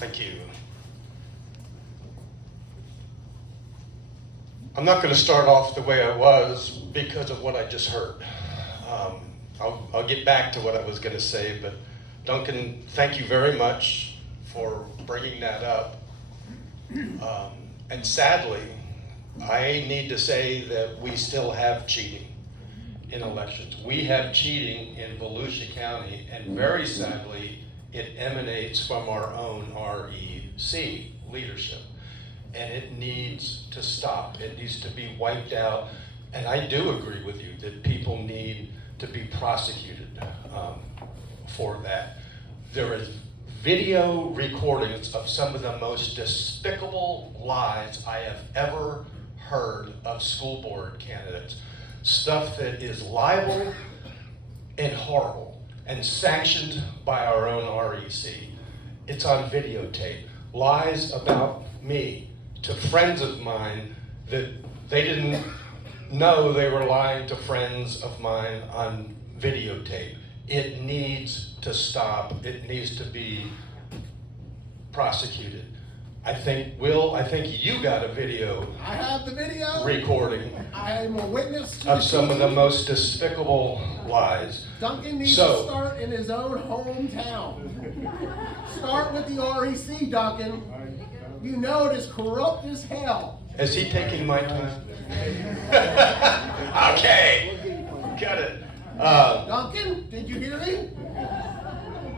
Thank you. I'm not going to start off the way I was because of what I just heard. I'll get back to what I was going to say, but Duncan, thank you very much for bringing that up. And sadly, I need to say that we still have cheating in elections. We have cheating in Volusia County, and very sadly, it emanates from our own REC leadership. And it needs to stop. It needs to be wiped out. And I do agree with you that people need to be prosecuted for that. There is video recordings of some of the most despicable lies I have ever heard of school board candidates. Stuff that is libel and horrible and sanctioned by our own REC. It's on videotape. Lies about me to friends of mine that they didn't know they were lying to friends of mine on videotape. It needs to stop. It needs to be prosecuted. I think you got a video. I have the video. Recording. I am a witness to of some of the most despicable lies. Duncan needs to start in his own hometown. Start with the REC, Duncan. You know it is corrupt as hell. Is he taking my time? Okay, got it. Duncan, did you hear me?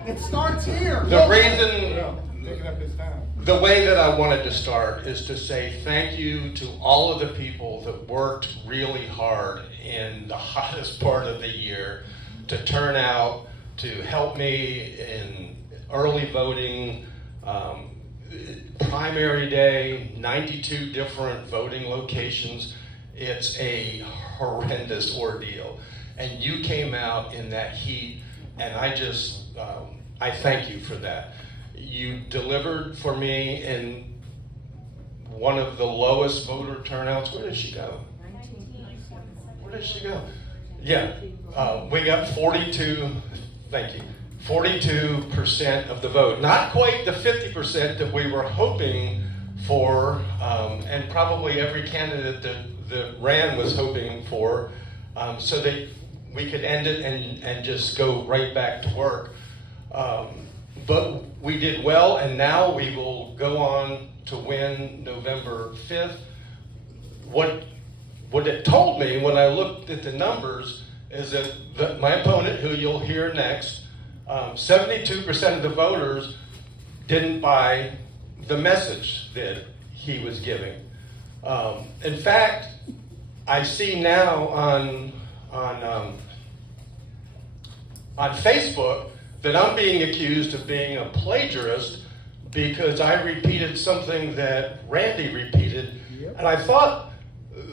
It starts here. The way that I wanted to start is to say thank you to all of the people that worked really hard in the hottest part of the year to turn out, to help me in early voting, primary day, 92 different voting locations. It's a horrendous ordeal. And you came out in that heat, and I thank you for that. You delivered for me in one of the lowest voter turnouts. Where did she go? Where did she go? Yeah, we got 42, thank you, 42% of the vote. Not quite the 50% that we were hoping for, and probably every candidate that ran was hoping for, so that we could end it and just go right back to work. But we did well, and now we will go on to win November 5th. What it told me when I looked at the numbers is that my opponent, who you'll hear next, 72% of the voters didn't buy the message that he was giving. In fact, I see now on Facebook that I'm being accused of being a plagiarist because I repeated something that Randy repeated. Yep. And I thought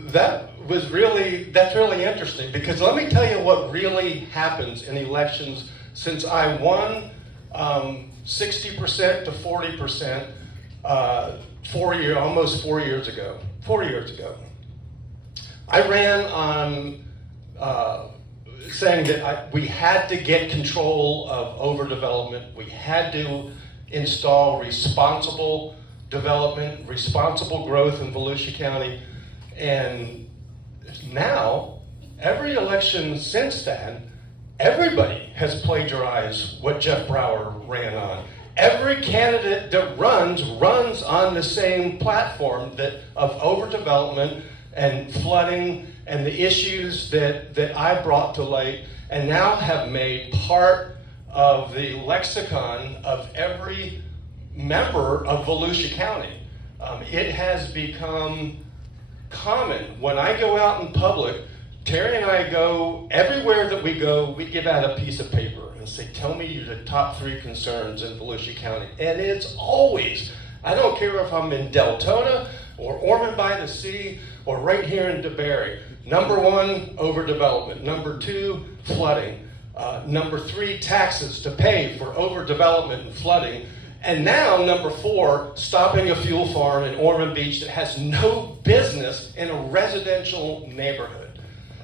that's really interesting, because let me tell you what really happens in elections since I won 60% to 40% almost 4 years ago. 4 years ago. I ran on saying that we had to get control of overdevelopment. We had to install responsible development, responsible growth in Volusia County. And now, every election since then, everybody has plagiarized what Jeff Brower ran on. Every candidate that runs on the same platform of overdevelopment and flooding and the issues that I brought to light, and now have made part of the lexicon of every member of Volusia County. It has become common. When I go out in public, Terry and I go, everywhere that we go, we give out a piece of paper and say, tell me the top 3 concerns in Volusia County. And it's always, I don't care if I'm in Deltona or Ormond by the Sea or right here in DeBary. Number 1, overdevelopment. Number 2, flooding. Number 3, taxes to pay for overdevelopment and flooding. And now, number 4, stopping a fuel farm in Ormond Beach that has no business in a residential neighborhood.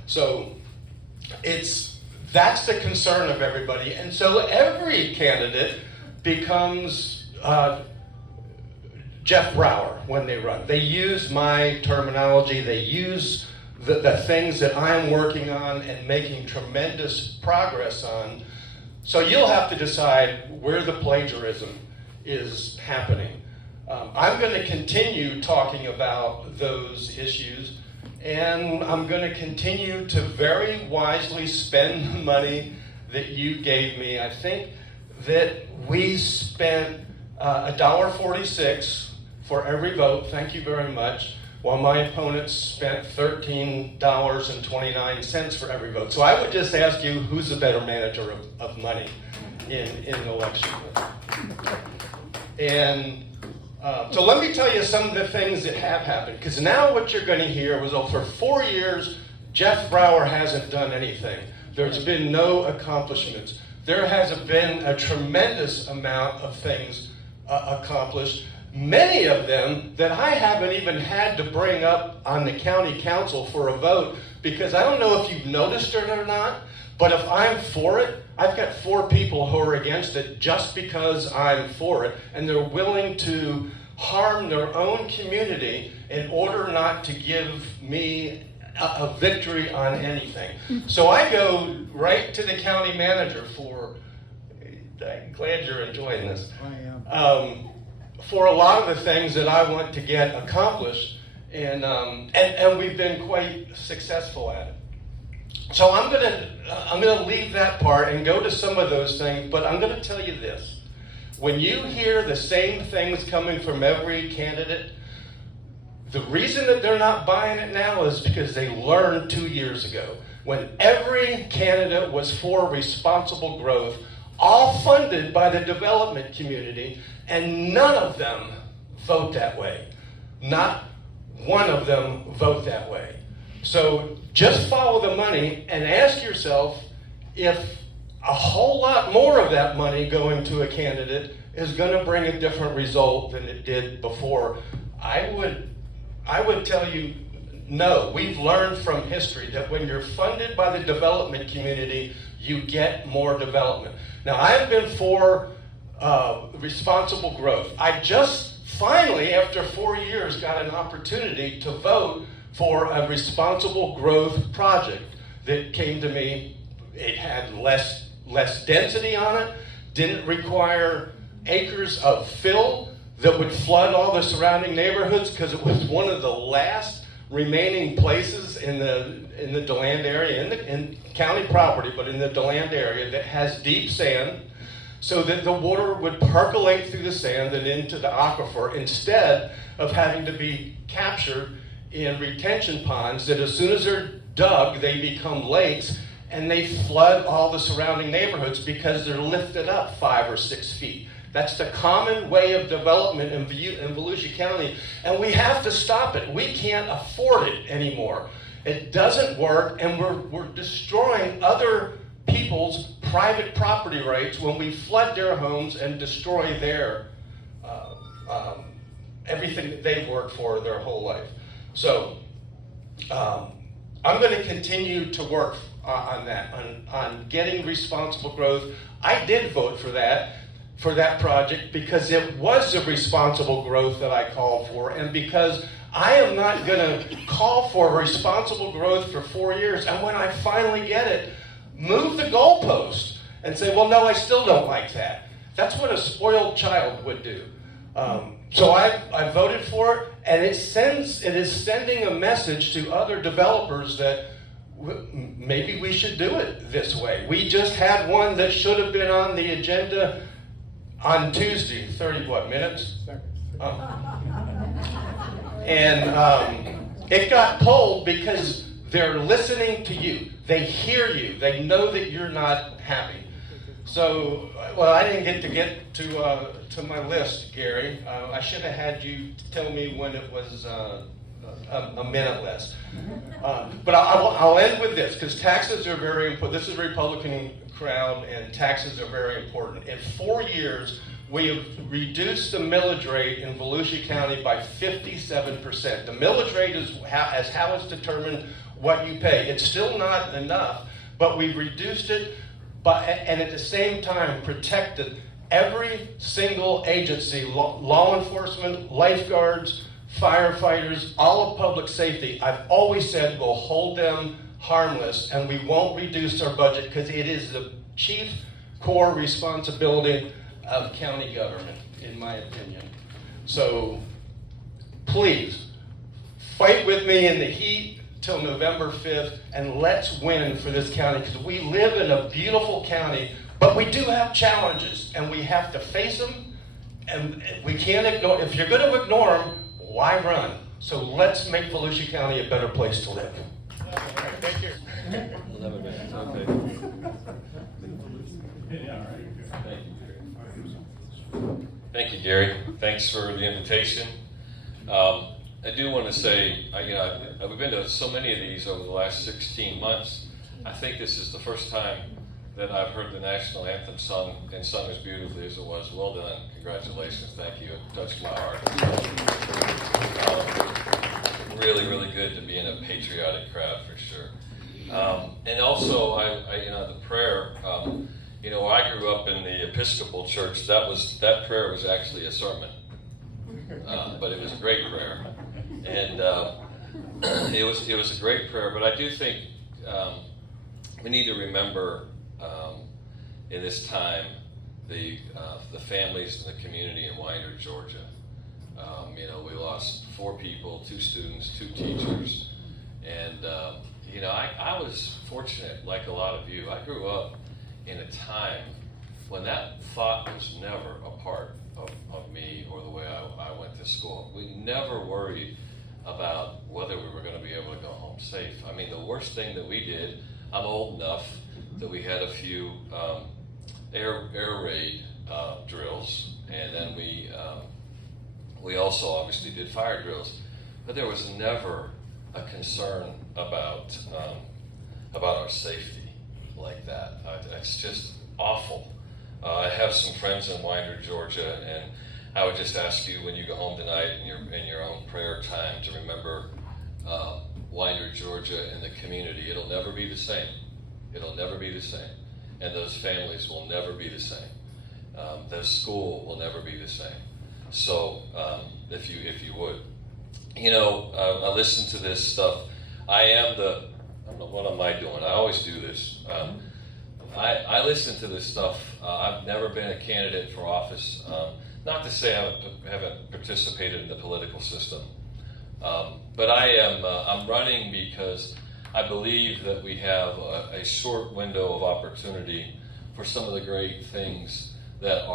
So that's the concern of everybody. And so every candidate becomes Jeff Brower when they run. They use my terminology. They use the things that I'm working on and making tremendous progress on. So you'll have to decide where the plagiarism is happening. I'm going to continue talking about those issues, and I'm going to continue to very wisely spend the money that you gave me. I think that we spent $1.46 for every vote. Thank you very much. While my opponents spent $13.29 for every vote. So I would just ask you, who's the better manager of money in an election? And so let me tell you some of the things that have happened, because now what you're going to hear was, oh, for 4 years, Jeff Brower hasn't done anything. There's been no accomplishments. There has been a tremendous amount of things accomplished. Many of them that I haven't even had to bring up on the county council for a vote, because I don't know if you've noticed it or not, but if I'm for it, I've got 4 people who are against it just because I'm for it, and they're willing to harm their own community in order not to give me a victory on anything. So I go right to the county manager for, I'm glad you're enjoying this. I am. For a lot of the things that I want to get accomplished, and we've been quite successful at it. So I'm gonna leave that part and go to some of those things, but I'm gonna tell you this. When you hear the same things coming from every candidate, the reason that they're not buying it now is because they learned 2 years ago, when every candidate was for responsible growth, all funded by the development community, and none of them vote that way. Not one of them vote that way. So just follow the money and ask yourself if a whole lot more of that money going to a candidate is going to bring a different result than it did before. I would tell you, no. We've learned from history that when you're funded by the development community, you get more development. Now, I've been for responsible growth. I just finally, after 4 years, got an opportunity to vote for a responsible growth project that came to me. It had less density on it, didn't require acres of fill that would flood all the surrounding neighborhoods, because it was one of the last remaining places in the DeLand area, in county property, but in the DeLand area, that has deep sand, so that the water would percolate through the sand and into the aquifer instead of having to be captured in retention ponds that as soon as they're dug, they become lakes and they flood all the surrounding neighborhoods because they're lifted up 5 or 6 feet. That's the common way of development in Volusia County, and we have to stop it. We can't afford it anymore. It doesn't work, and we're destroying other people's private property rights when we flood their homes and destroy their everything that they've worked for their whole life. So I'm going to continue to work on that, on getting responsible growth. I did vote for that project because it was the responsible growth that I called for, and because I am not going to call for responsible growth for 4 years, and when I finally get it, move the goalpost and say, well, no, I still don't like that. That's what a spoiled child would do. So I voted for it, and it is sending a message to other developers that maybe we should do it this way. We just had one that should have been on the agenda on Tuesday, 30 minutes? And it got pulled because they're listening to you. They hear you. They know that you're not happy. So, well, I didn't get to my list, Gary. I should have had you tell me when it was a minute less. But I'll end with this, because taxes are very important. This is a Republican crowd, and taxes are very important. In 4 years, we have reduced the millage rate in Volusia County by 57%. The millage rate is how it's determined what you pay. It's still not enough, but we've reduced it, and at the same time protected Every single agency, law enforcement, lifeguards, firefighters, all of public safety, I've always said we'll hold them harmless and we won't reduce our budget because it is the chief core responsibility of county government, in my opinion. So please, fight with me in the heat till November 5th and let's win for this county because we live in a beautiful county, but we do have challenges and we have to face them and we can't ignore. If you're going to ignore them, why run? So let's make Volusia County a better place to live. Thank you. 11 minutes, okay. Thank you, Gary. Thanks for the invitation. I do want to say, I've been to so many of these over the last 16 months. I think this is the first time that I've heard the national anthem sung and sung as beautifully as it was. Well done. Congratulations. Thank you. It touched my heart. Really, really good to be in a patriotic crowd for sure. And also, the prayer. I grew up in the Episcopal Church. That prayer was actually a sermon, but it was a great prayer, and it was a great prayer. But I do think we need to remember in this time the families and the community in Winder, Georgia. We lost 4 people, 2 students, 2 teachers, and I was fortunate, like a lot of you. I grew up in a time when that thought was never a part of me or the way I went to school. We never worried about whether we were going to be able to go home safe. I mean, the worst thing that we did, I'm old enough that we had a few air raid drills, and then we also obviously did fire drills, but there was never a concern about our safety like that. It's just awful. I have some friends in Winder, Georgia, and I would just ask you when you go home tonight in your own prayer time to remember Winder, Georgia, and the community. It'll never be the same. It'll never be the same, and those families will never be the same. The school will never be the same. So if you would, I listen to this stuff. I don't know, what am I doing? I always do this. I listen to this stuff. I've never been a candidate for office. Not to say I haven't participated in the political system, but I'm running because I believe that we have a short window of opportunity for some of the great things that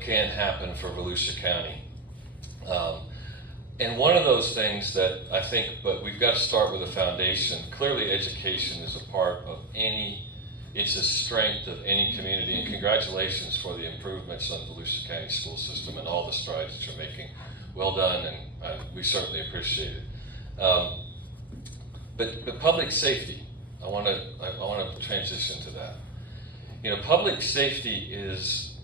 can happen for Volusia County. And one of those things that I think, but we've got to start with a foundation. Clearly education is a part of it's a strength of any community, and congratulations for the improvements on the Volusia County school system and all the strides that you're making. Well done, and we certainly appreciate it. But public safety, I want to transition to that. Public safety is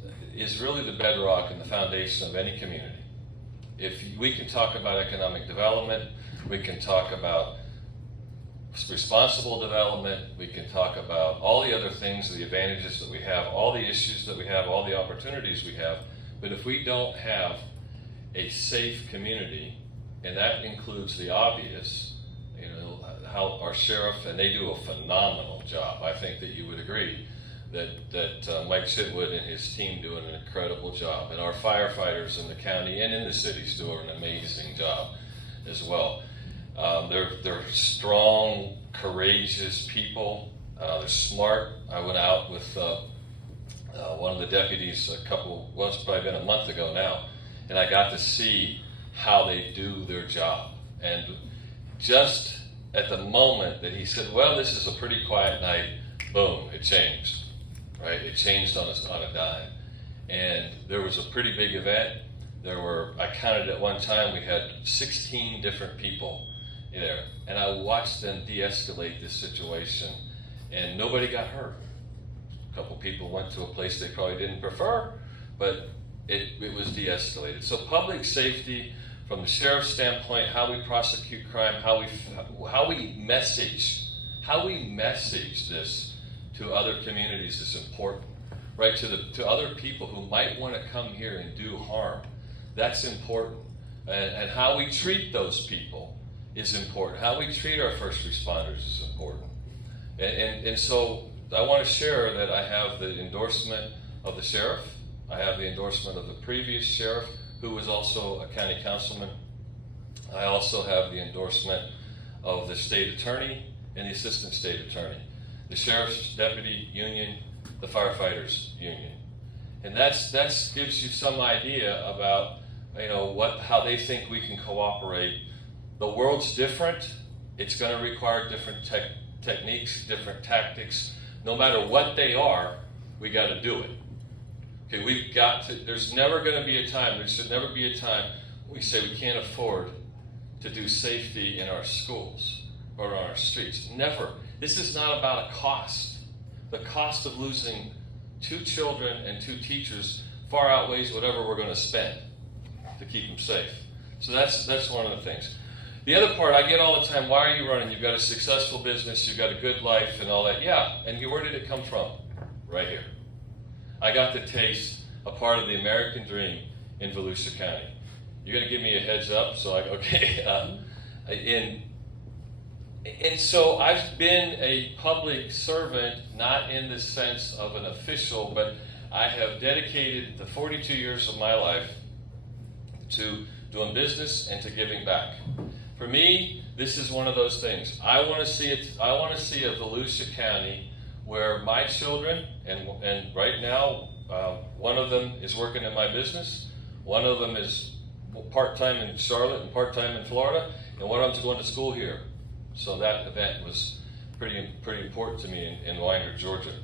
really the bedrock and the foundation of any community. If we can talk about economic development, we can talk about responsible development, we can talk about all the other things, the advantages that we have, all the issues that we have, all the opportunities we have, but if we don't have a safe community, and that includes the obvious, how our sheriff, and they do a phenomenal job. I think that you would agree that Mike Chitwood and his team do an incredible job, and our firefighters in the county and in the cities do an amazing job as well. They're strong, courageous people. They're smart. I went out with one of the deputies it's probably been a month ago now, and I got to see how they do their job. And just at the moment that he said, well, this is a pretty quiet night, boom, it changed. Right? It changed on a dime. And there was a pretty big event. I counted at one time, we had 16 different people there. And I watched them de-escalate this situation, and nobody got hurt. A couple people went to a place they probably didn't prefer, but it was de-escalated. So public safety, from the sheriff's standpoint, how we prosecute crime, how we message this to other communities is important. right, to other people who might want to come here and do harm. That's important. And how we treat those people is important. How we treat our first responders is important. And so I want to share that I have the endorsement of the sheriff. I have the endorsement of the previous sheriff, who was also a county councilman. I also have the endorsement of the state attorney and the assistant state attorney, the sheriff's deputy union, the firefighters union. And that gives you some idea about, how they think we can cooperate. The world's different. It's going to require different techniques, different tactics. No matter what they are, we got to do it. Okay, there's never going to be a time, there should never be a time we say we can't afford to do safety in our schools or on our streets. Never. This is not about a cost. The cost of losing 2 children and 2 teachers far outweighs whatever we're going to spend to keep them safe. So that's one of the things. The other part I get all the time, why are you running? You've got a successful business, you've got a good life and all that. Yeah, and where did it come from? Right here. I got to taste a part of the American dream in Volusia County. You're going to give me a heads up, so and so I've been a public servant, not in the sense of an official, but I have dedicated the 42 years of my life to doing business and to giving back. For me, this is one of those things. I want to see a Volusia County where my children, and right now, one of them is working in my business, one of them is part-time in Charlotte and part-time in Florida, and one of them's going to school here. So that event was pretty important to me in Winder, Georgia.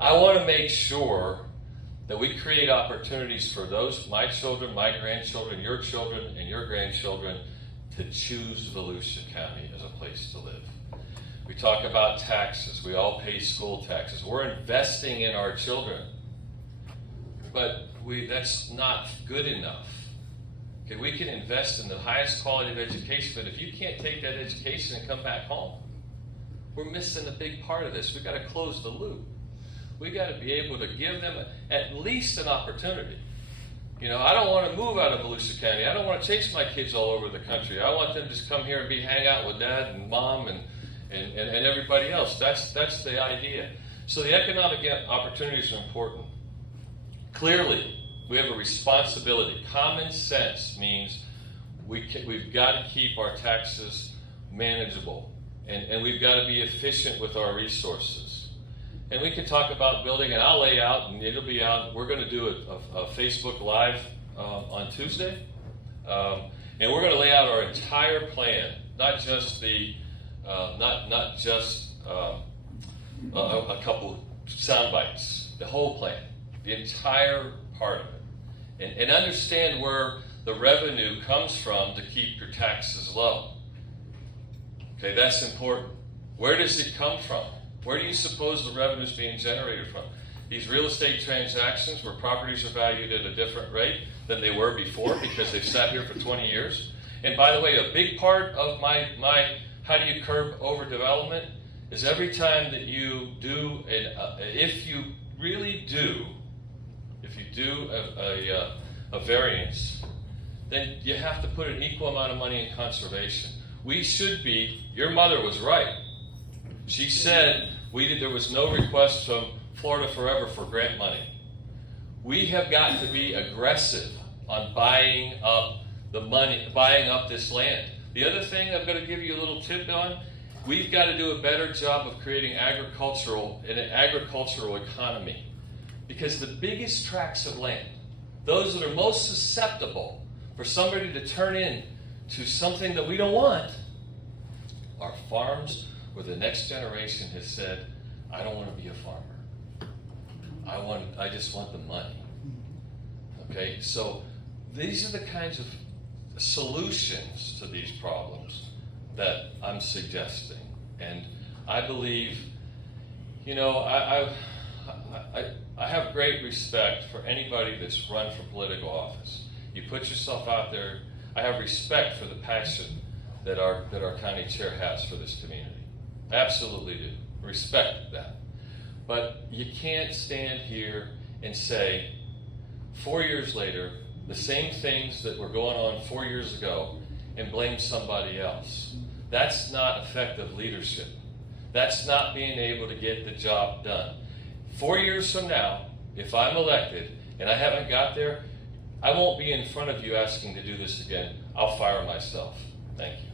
I want to make sure that we create opportunities for my children, my grandchildren, your children, and your grandchildren to choose Volusia County as a place to live. We talk about taxes. We all pay school taxes. We're investing in our children. But that's not good enough. Okay, we can invest in the highest quality of education, but if you can't take that education and come back home, we're missing a big part of this. We've got to close the loop. We've got to be able to give them at least an opportunity. I don't want to move out of Volusia County. I don't want to chase my kids all over the country. I want them to just come here and hang out with dad and mom and everybody else. That's the idea. So the economic opportunities are important. Clearly, we have a responsibility. Common sense means we've got to keep our taxes manageable, and we've got to be efficient with our resources. And we can talk about building, and I'll lay out, and it'll be out. We're going to do a Facebook Live on Tuesday, and we're going to lay out our entire plan, not just a couple sound bites, the whole plan, the entire part of it, and understand where the revenue comes from to keep your taxes low. Okay, that's important. Where does it come from? Where do you suppose the revenue is being generated from? These real estate transactions where properties are valued at a different rate than they were before because they've sat here for 20 years. And by the way, a big part of my how do you curb overdevelopment is every time that you do, if you do a variance, then you have to put an equal amount of money in conservation. We should be, your mother was right. She said there was no request from Florida Forever for grant money. We have got to be aggressive on buying up this land. The other thing I'm going to give you a little tip on, we've got to do a better job of creating an agricultural economy. Because the biggest tracts of land, those that are most susceptible for somebody to turn into something that we don't want, are farms where the next generation has said, I don't want to be a farmer. I just want the money. Okay, so these are the kinds of solutions to these problems that I'm suggesting. And I believe, I have great respect for anybody that's run for political office. You put yourself out there. I have respect for the passion that our county chair has for this community. I absolutely do. Respect that. But you can't stand here and say, 4 years later, the same things that were going on 4 years ago, and blame somebody else. That's not effective leadership. That's not being able to get the job done. 4 years from now, if I'm elected and I haven't got there, I won't be in front of you asking to do this again. I'll fire myself. Thank you.